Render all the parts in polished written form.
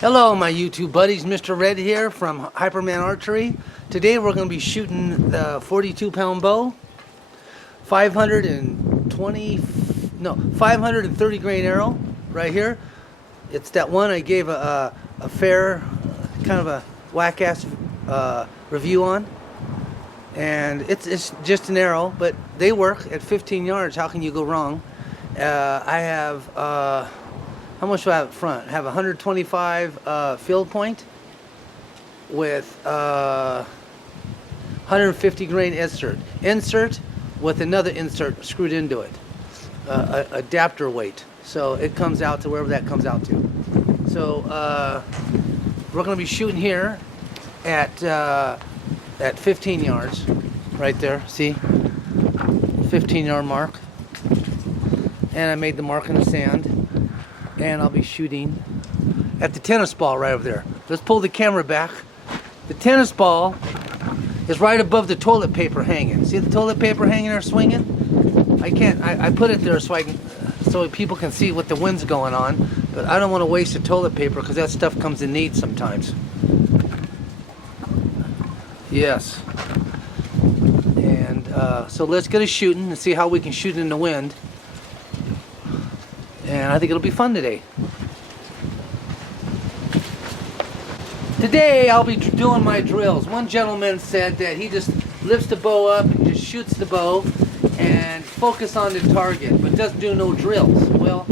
Hello my YouTube buddies, Mr. Red here from Hyperman Archery. Today we're going to be shooting the 42-pound bow, 530 grain arrow right here. It's that one I gave a fair, kind of a whack-ass review on. And it's just an arrow, but they work at 15 yards. How can you go wrong? I have... how much do I have up front? I have 125 field point with 150 grain insert. Insert with another insert screwed into it. Adapter weight. So it comes out to wherever that comes out to. So we're going to be shooting here at 15 yards. Right there. See? 15-yard mark. And I made the mark in the sand. And I'll be shooting at the tennis ball right over there. Let's pull the camera back. The tennis ball is right above the toilet paper hanging. See the toilet paper hanging there swinging? I put it there so people can see what the wind's going on, but I don't want to waste the toilet paper because that stuff comes in need sometimes. Yes. And so let's get a shooting and see how we can shoot in the wind. And I think it'll be fun today. Today I'll be doing my drills. One gentleman said that he just lifts the bow up and just shoots the bow and focus on the target, but doesn't do no drills. Well,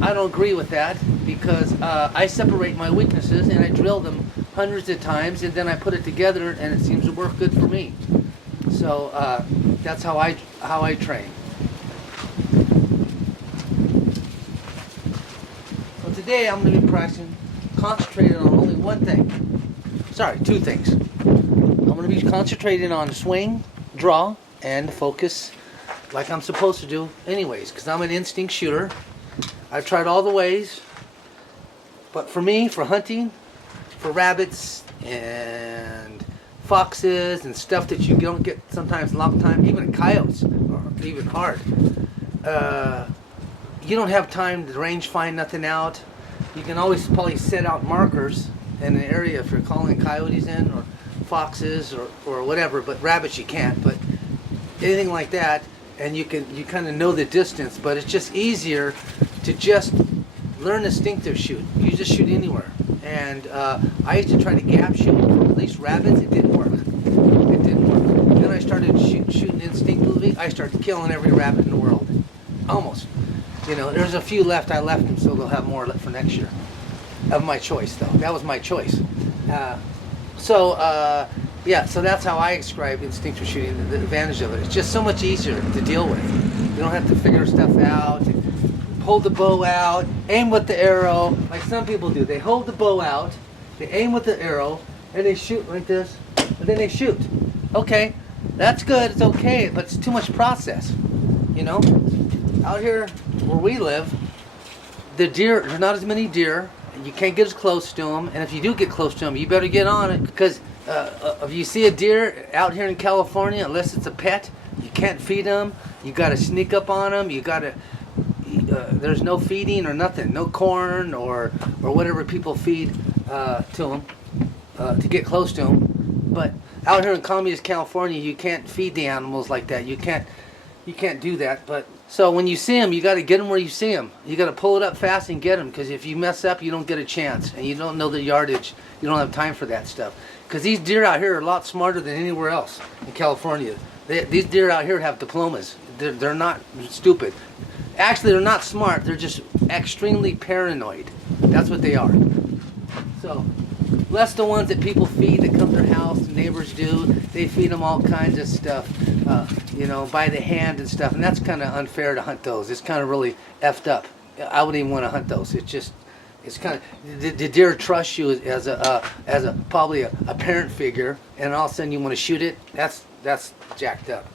I don't agree with that because I separate my weaknesses and I drill them hundreds of times and then I put it together and it seems to work good for me. So that's how I train. Today I'm going to be concentrating on only one thing. Sorry, two things. I'm going to be concentrating on swing, draw, and focus like I'm supposed to do anyways, because I'm an instinct shooter. I've tried all the ways, but for me, for hunting, for rabbits and foxes and stuff that you don't get sometimes a long time, even coyotes are even hard. You don't have time to range find nothing out. You can always probably set out markers in an area if you're calling coyotes in or foxes or whatever, but rabbits you can't. But anything like that, and you kind of know the distance, but it's just easier to just learn instinctive shoot. You just shoot anywhere. And I used to try to gap shoot, at least rabbits. It didn't work. It didn't work. Then I started shooting instinctively. I started killing every rabbit in the world. Almost. You know, there's a few left. I left them, so they'll have more left for next year. Of my choice, though. That was my choice. Yeah, so that's how I describe instinctive shooting, the advantage of it. It's just so much easier to deal with. You don't have to figure stuff out, hold the bow out, aim with the arrow, like some people do. They hold the bow out, they aim with the arrow, and they shoot like this, and then they shoot. Okay, that's good, it's okay, but it's too much process, you know? Out here where we live, the deer, there's not as many deer, and you can't get as close to them, and if you do get close to them, you better get on it, because if you see a deer out here in California, unless it's a pet, you can't feed them, you got to sneak up on them, you got to, there's no feeding or nothing, no corn or whatever people feed to them to get close to them, but out here in communist California, you can't feed the animals like that, you can't do that, but so when you see them, you got to get them where you see them. You got to pull it up fast and get them, because if you mess up, you don't get a chance, and you don't know the yardage. You don't have time for that stuff. Because these deer out here are a lot smarter than anywhere else in California. These deer out here have diplomas. They're not stupid. Actually, they're not smart. They're just extremely paranoid. That's what they are. So, less the ones that people feed that come to their house, neighbors do. They feed them all kinds of stuff, you know, by the hand and stuff. And that's kind of unfair to hunt those. It's kind of really effed up. I wouldn't even want to hunt those. It's kind of, the deer trust you as probably a parent figure, and all of a sudden you want to shoot it. That's jacked up.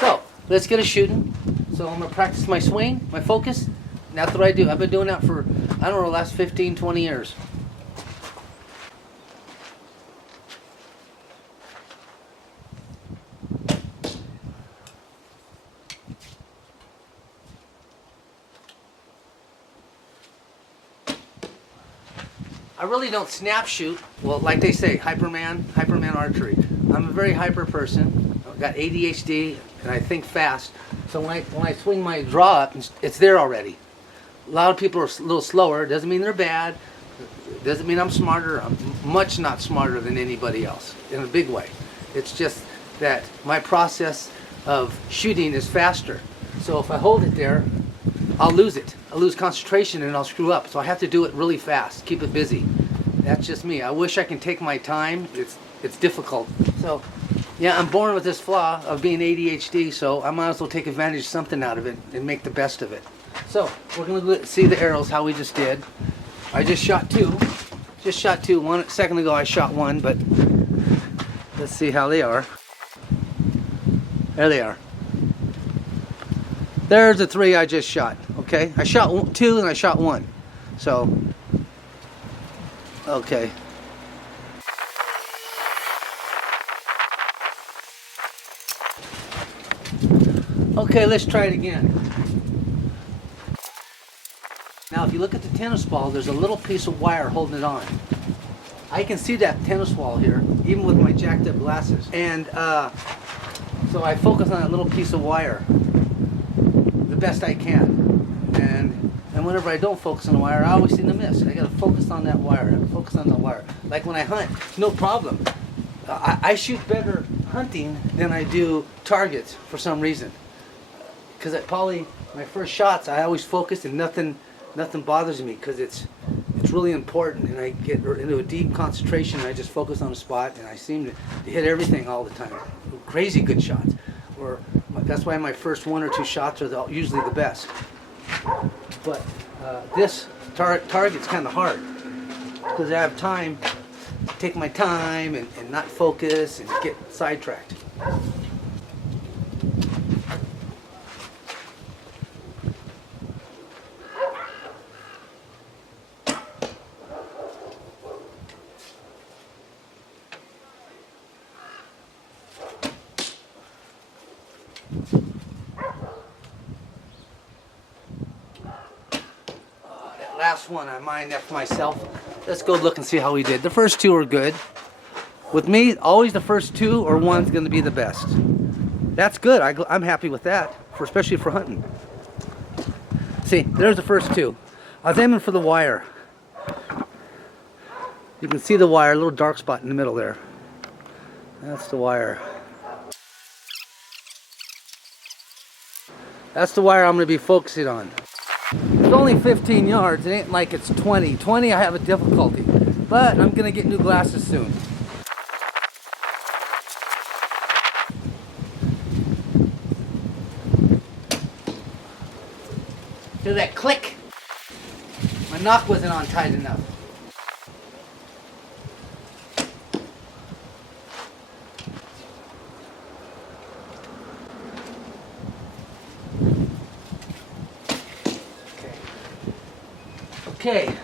So, let's get a shooting. So I'm going to practice my swing, my focus. And that's what I do. I've been doing that for, I don't know, the last 15, 20 years. I really don't snap shoot. Well, like they say, Hyperman archery. I'm a very hyper person. I've got ADHD and I think fast. So when I swing my draw up, it's there already. A lot of people are a little slower. Doesn't mean they're bad. Doesn't mean I'm smarter. I'm much not smarter than anybody else in a big way. It's just that my process of shooting is faster. So if I hold it there, I'll lose it. I'll lose concentration and I'll screw up. So I have to do it really fast, keep it busy. That's just me. I wish I can take my time. It's difficult. So yeah, I'm born with this flaw of being ADHD, so I might as well take advantage of something out of it and make the best of it. So we're gonna see the arrows, how we just did. I just shot two. Just shot two. 1 second ago I shot one, but let's see how they are. There they are. There's the 3 I just shot. Okay, I shot 2 and I shot 1. So, okay. Okay, let's try it again. Now, if you look at the tennis ball, there's a little piece of wire holding it on. I can see that tennis ball here, even with my jacked up glasses. And so I focus on that little piece of wire the best I can. And whenever I don't focus on the wire, I always seem to miss. I gotta focus on that wire, focus on the wire. Like when I hunt, no problem. I shoot better hunting than I do targets for some reason. Because probably my first shots, I always focus and nothing bothers me because it's really important, and I get into a deep concentration and I just focus on a spot and I seem to hit everything all the time. Crazy good shots. That's why my first 1 or 2 shots are usually the best. But this target's kind of hard because I have time to take my time and not focus and get sidetracked. Last one, I mind F myself. Let's go look and see how we did. The first 2 are good. With me, always the first 2 or 1's going to be the best. That's good. I'm happy with that, especially for hunting. See, there's the first 2. I was aiming for the wire. You can see the wire, a little dark spot in the middle there. That's the wire. That's the wire I'm going to be focusing on. It's only 15 yards. It ain't like it's 20. 20 I have a difficulty. But I'm going to get new glasses soon. Hear that click? My knock wasn't on tight enough. Okay,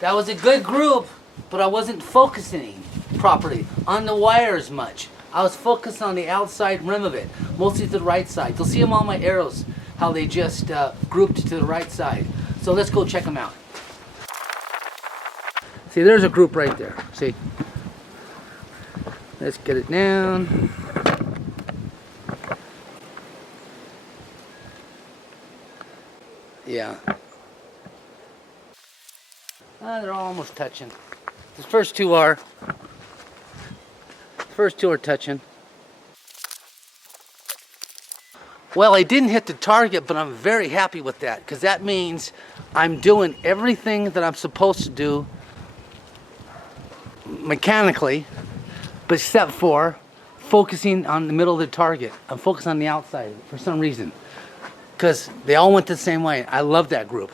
that was a good group, but I wasn't focusing properly on the wire as much. I was focused on the outside rim of it, mostly to the right side. You'll see them on my arrows, how they just grouped to the right side. So let's go check them out. See, there's a group right there. See? Let's get it down. Yeah. They're almost touching. The first 2 are. The first 2 are touching. Well, I didn't hit the target, but I'm very happy with that because that means I'm doing everything that I'm supposed to do mechanically, but except for focusing on the middle of the target. I'm focused on the outside for some reason because they all went the same way. I love that group.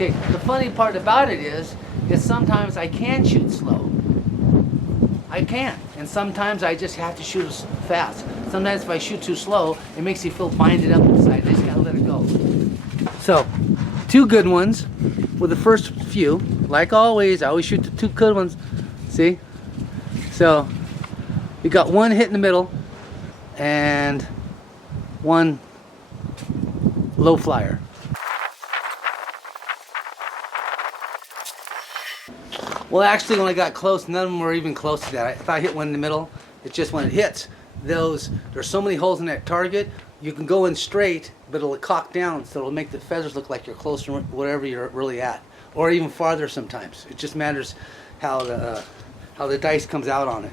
Okay, the funny part about it is sometimes I can shoot slow. I can. And sometimes I just have to shoot fast. Sometimes if I shoot too slow, it makes you feel binded up inside. I just gotta let it go. So, 2 good ones with the first few. Like always, I always shoot the 2 good ones. See? So, we got 1 hit in the middle and 1 low flyer. Well, actually, when I got close, none of them were even close to that. If I hit one in the middle, it's just when it hits, there's so many holes in that target, you can go in straight, but it'll cock down, so it'll make the feathers look like you're closer to whatever you're really at, or even farther sometimes. It just matters how the dice comes out on it.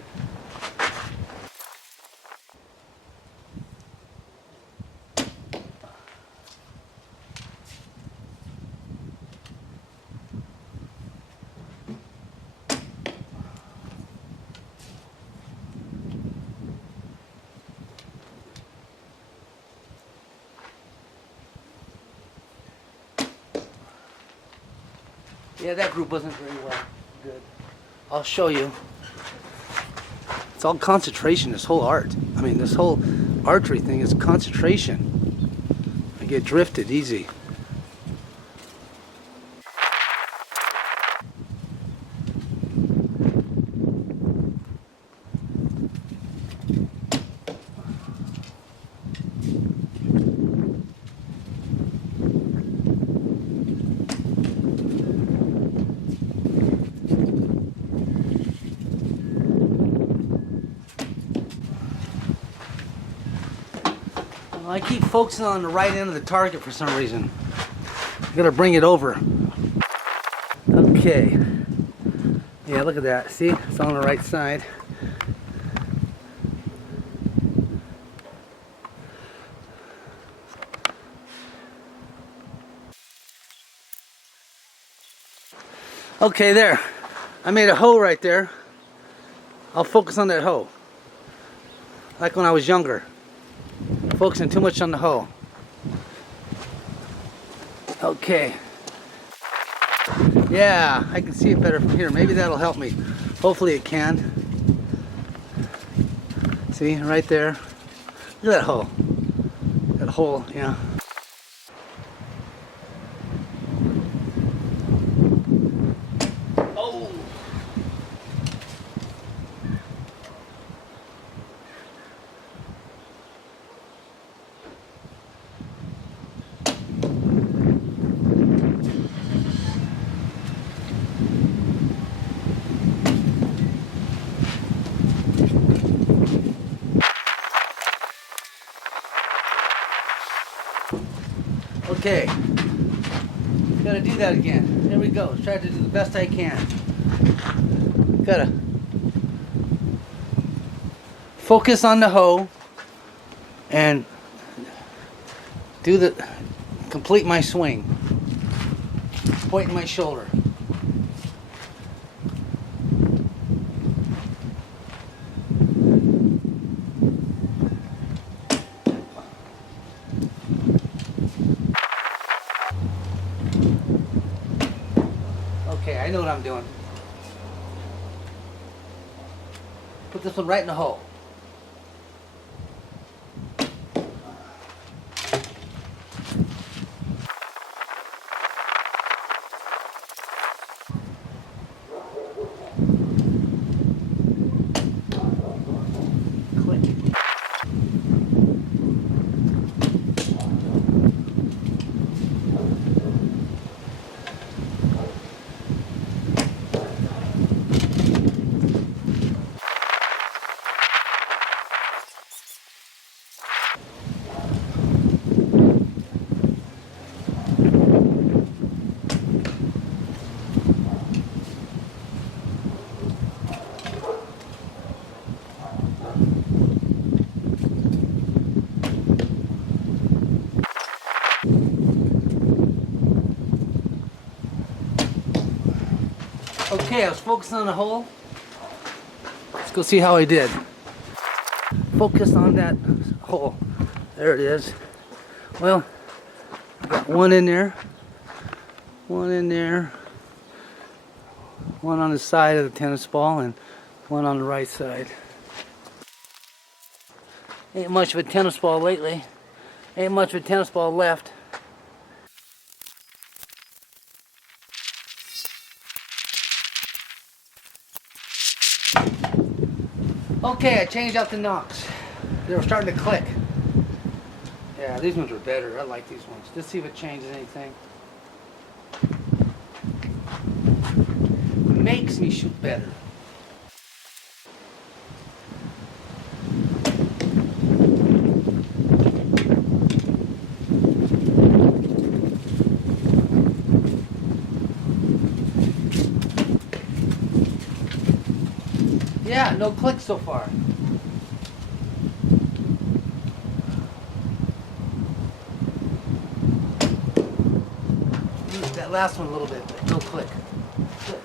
Yeah, that group wasn't very well. Good. I'll show you. It's all concentration, this whole art. I mean, this whole archery thing is concentration. I get drifted easy. I keep focusing on the right end of the target for some reason. I gotta bring it over. Okay. Yeah, look at that. See? It's on the right side. Okay, there. I made a hoe right there. I'll focus on that hoe. Like when I was younger. Focusing too much on the hoe. Okay. Yeah, I can see it better from here. Maybe that'll help me. Hopefully it can. See, right there. Look at that hole. That hole, yeah. Oh! Okay, gotta do that again. There we go. Try to do the best I can. Gotta focus on the hoe and complete my swing. Pointing my shoulder. Okay, I know what I'm doing. Put this one right in the hole. Click. Okay, I was focusing on the hole. Let's go see how I did. Focus on that hole. There it is. Well, I got one in there, one in there, one on the side of the tennis ball, and One on the right side. Ain't much of a tennis ball lately. Ain't much of a tennis ball left. Okay, I changed out the knocks. They were starting to click. Yeah, these ones are better. I like these ones. Let's see if it changes anything. Makes me shoot better. Yeah, no clicks so far. Use that last one a little bit, but no click. Good.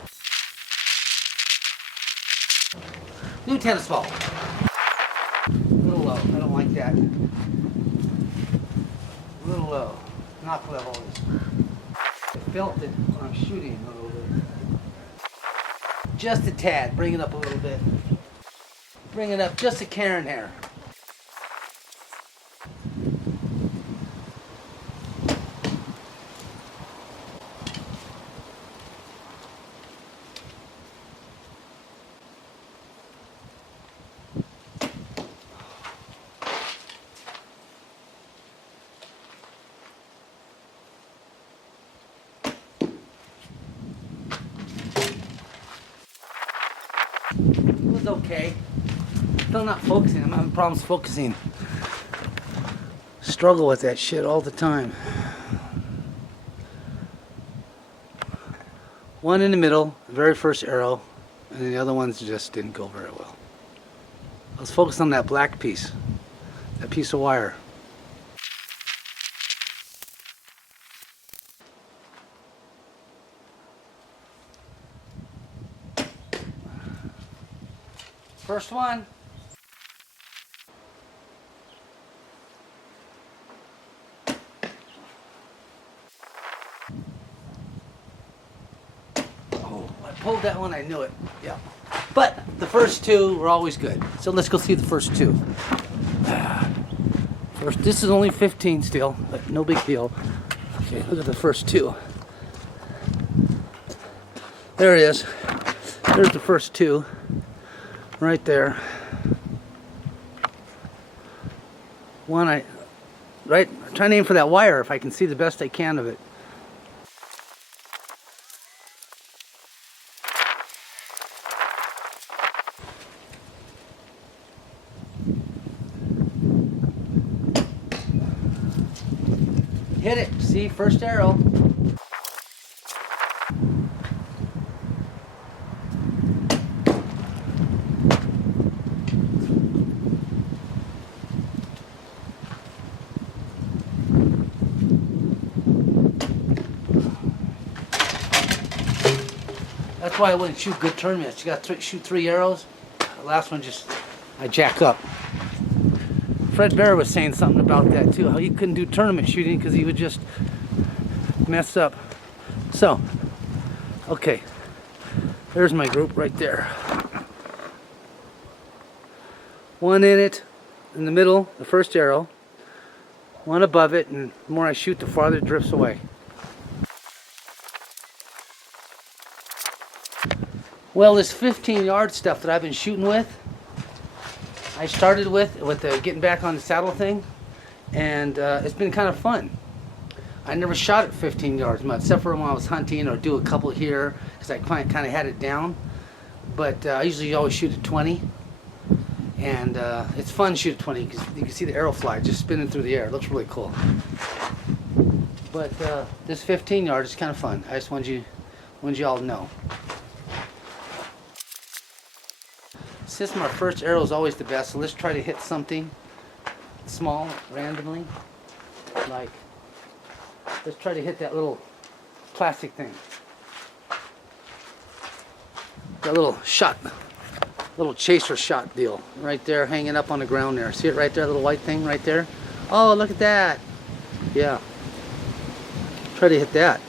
New tennis ball. A little low. I don't like that. A little low. Knock level is. I felt it when I'm shooting a little bit. Just a tad. Bring it up a little bit. Bring it up just a Karen hair. It was okay. Still not focusing. I'm having problems focusing. Struggle with that shit all the time. One in the middle, the very first arrow, and the other ones just didn't go very well. I was focused on that black piece, that piece of wire. First one. Oh, I pulled that one, I knew it. Yeah. But the first two were always good. So let's go see the first two. First, this is only 15 still, but no big deal. Okay, look at the first two. There it is. There's the first two. Right there. One I'm trying to aim for that wire if I can see the best I can of it. Hit it. See, first arrow. That's why I wouldn't shoot good tournaments. You got to shoot 3 arrows. The last one I jack up. Fred Bear was saying something about that too, how he couldn't do tournament shooting because he would just mess up. So, okay, there's my group right there. One in it, in the middle, the first arrow. One above it, and the more I shoot, the farther it drifts away. Well, this 15-yard stuff that I've been shooting with, I started with the getting back on the saddle thing, and it's been kind of fun. I never shot at 15 yards much, except for when I was hunting or do a couple here, because I kind of had it down. But I usually always shoot at 20, and it's fun to shoot at 20 because you can see the arrow fly just spinning through the air. It looks really cool. But this 15 yard is kind of fun. I just wanted you all to know. Since my first arrow is always the best, so let's try to hit something small randomly. Like, let's try to hit that little plastic thing. That little shot, little chaser shot deal right there, hanging up on the ground there. See it right there, little white thing right there? Oh, look at that. Yeah. Try to hit that.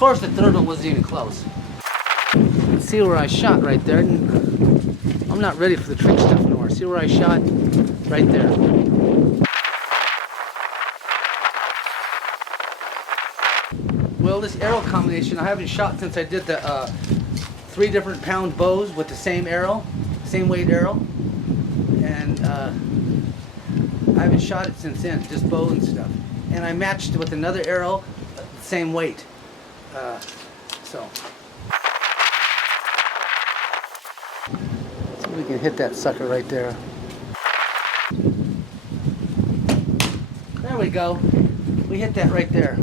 course, the third one wasn't even close. Let's see where I shot right there. I'm not ready for the trick stuff anymore. See where I shot? Right there. Well, this arrow combination, I haven't shot since I did the 3 different pound bows with the same arrow, same weight arrow. And I haven't shot it since then, just bow and stuff. And I matched it with another arrow, same weight. So we can hit that sucker right there. There we go. We hit that right there.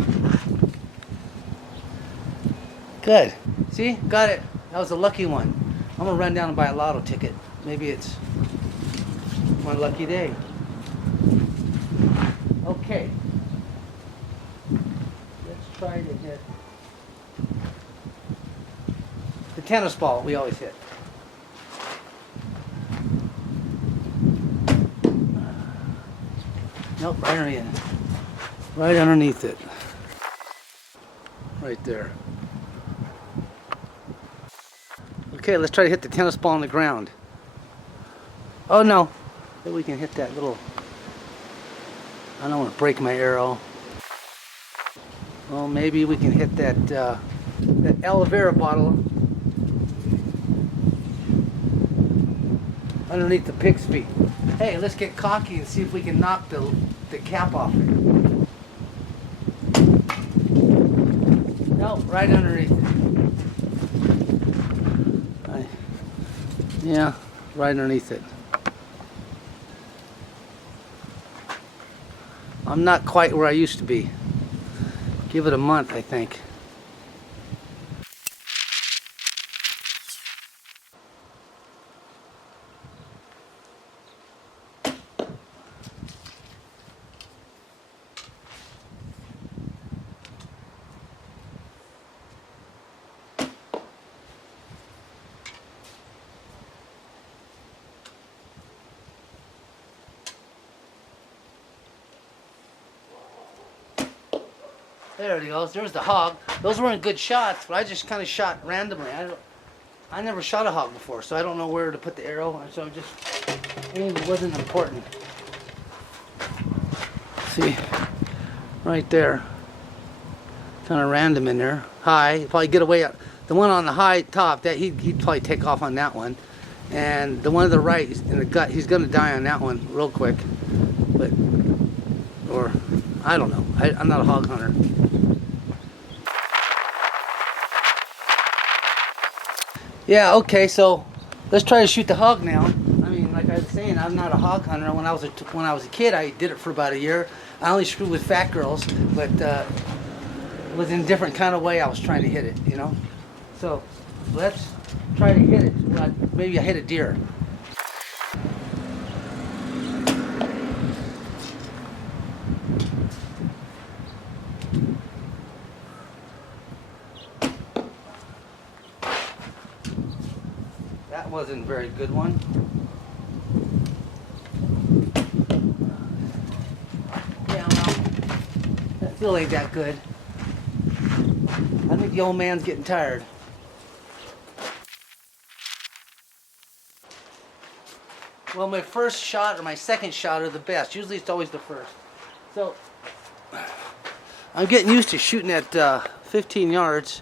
Good. See? Got it. That was a lucky one. I'm going to run down and buy a lotto ticket. Maybe it's my lucky day. Okay. Let's try to hit the tennis ball we always hit. Nope, right underneath it. Right there. Okay, let's try to hit the tennis ball on the ground. Oh no. Then we can hit that little... I don't want to break my arrow. Well, maybe we can hit that that aloe vera bottle underneath the pig's feet. Hey, let's get cocky and see if we can knock the cap off. No, right underneath it. Yeah, right underneath it. I'm not quite where I used to be. Give it a month, I think. There it goes. There's the hog. Those weren't good shots, but I just kind of shot randomly. I never shot a hog before, so I don't know where to put the arrow. So I just, it wasn't important. See, right there. Kind of random in there. High. Probably get away. The one on the high top, that he'd probably take off on that one. And the one to the right in the gut, he's going to die on that one real quick. But, or, I don't know. I'm not a hog hunter. Yeah, okay, so let's try to shoot the hog now. I mean, like I was saying, I'm not a hog hunter. When I was a kid, I did it for about a year. I only screwed with fat girls, but it was in a different kind of way I was trying to hit it, you know? So let's try to hit it. Maybe I hit a deer. That wasn't a very good one. Yeah, well, that still ain't that good. I think the old man's getting tired. Well, my first shot or my second shot are the best. Usually it's always the first. So, I'm getting used to shooting at 15 yards.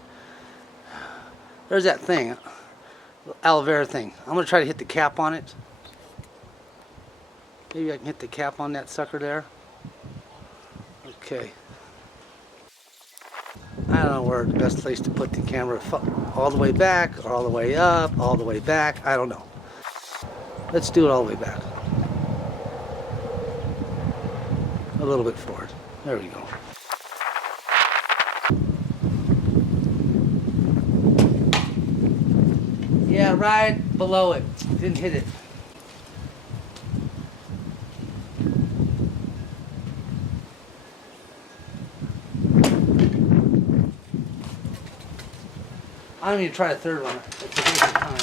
There's that thing. Aloe vera thing. I'm going to try to hit the cap on it. Maybe I can hit the cap on that sucker there. Okay. I don't know where the best place to put the camera. All the way back, or all the way up, all the way back. I don't know. Let's do it all the way back. A little bit forward. There we go. Yeah, right below it. Didn't hit it. I don't even try a third one. It's a waste of time.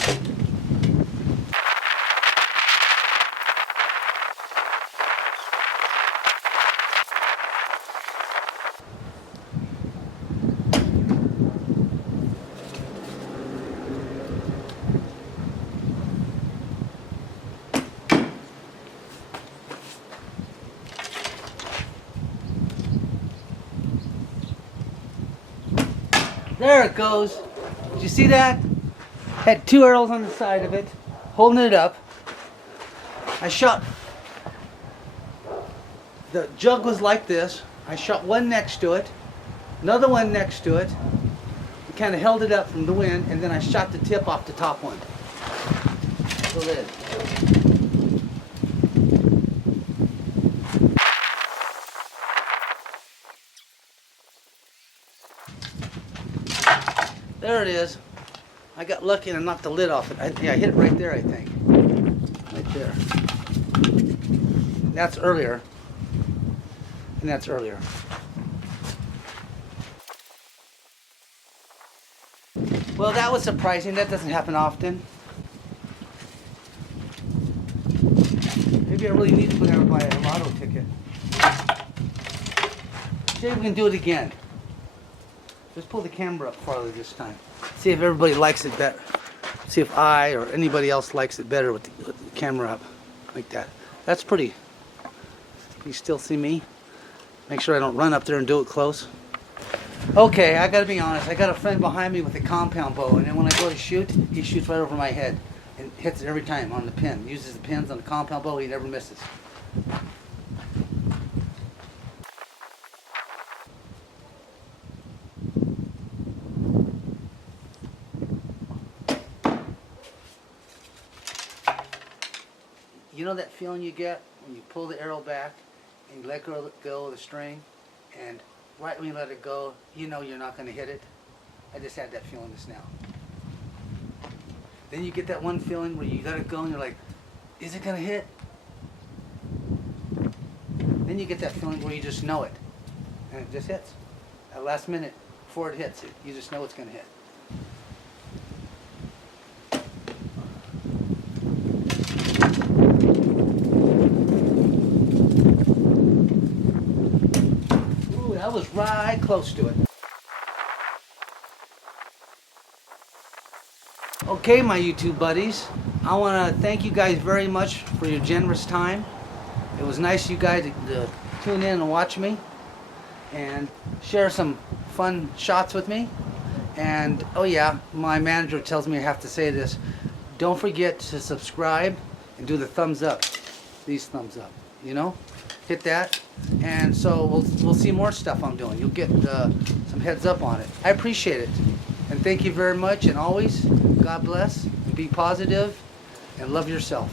There it goes. Did you see that? Had 2 arrows on the side of it, holding it up. I shot, the jug was like this. I shot one next to it, another one next to it. I kind of held it up from the wind, and then I shot the tip off the top one. The lid. There it is. I got lucky and I knocked the lid off it. Yeah, I hit it right there, I think. Right there. That's earlier. And that's earlier. Well, that was surprising. That doesn't happen often. Maybe I really need to go down and buy a lotto ticket. See if we can do it again. Just pull the camera up farther this time. See if everybody likes it better. See if I or anybody else likes it better with the camera up. Like that. That's pretty. You still see me? Make sure I don't run up there and do it close. Okay, I gotta be honest. I got a friend behind me with a compound bow, and then when I go to shoot, he shoots right over my head and hits it every time on the pin. Uses the pins on the compound bow, he never misses. You know that feeling you get when you pull the arrow back and you let go of the string, and right when you let it go, you know you're not going to hit it? I just had that feeling just now. Then you get that one feeling where you let it go and you're like, is it going to hit? Then you get that feeling where you just know it, and it just hits. At last minute, before it hits, you just know it's going to hit. I was right close to it. Okay, my YouTube buddies, I want to thank you guys very much for your generous time. It was nice of you guys to tune in and watch me and share some fun shots with me. And oh yeah, my manager tells me I have to say this. Don't forget to subscribe and do the thumbs up. These thumbs up, you know? Hit that, and so we'll see more stuff I'm doing. You'll get some heads up on it. I appreciate it, and thank you very much. And always, God bless, and be positive, and love yourself.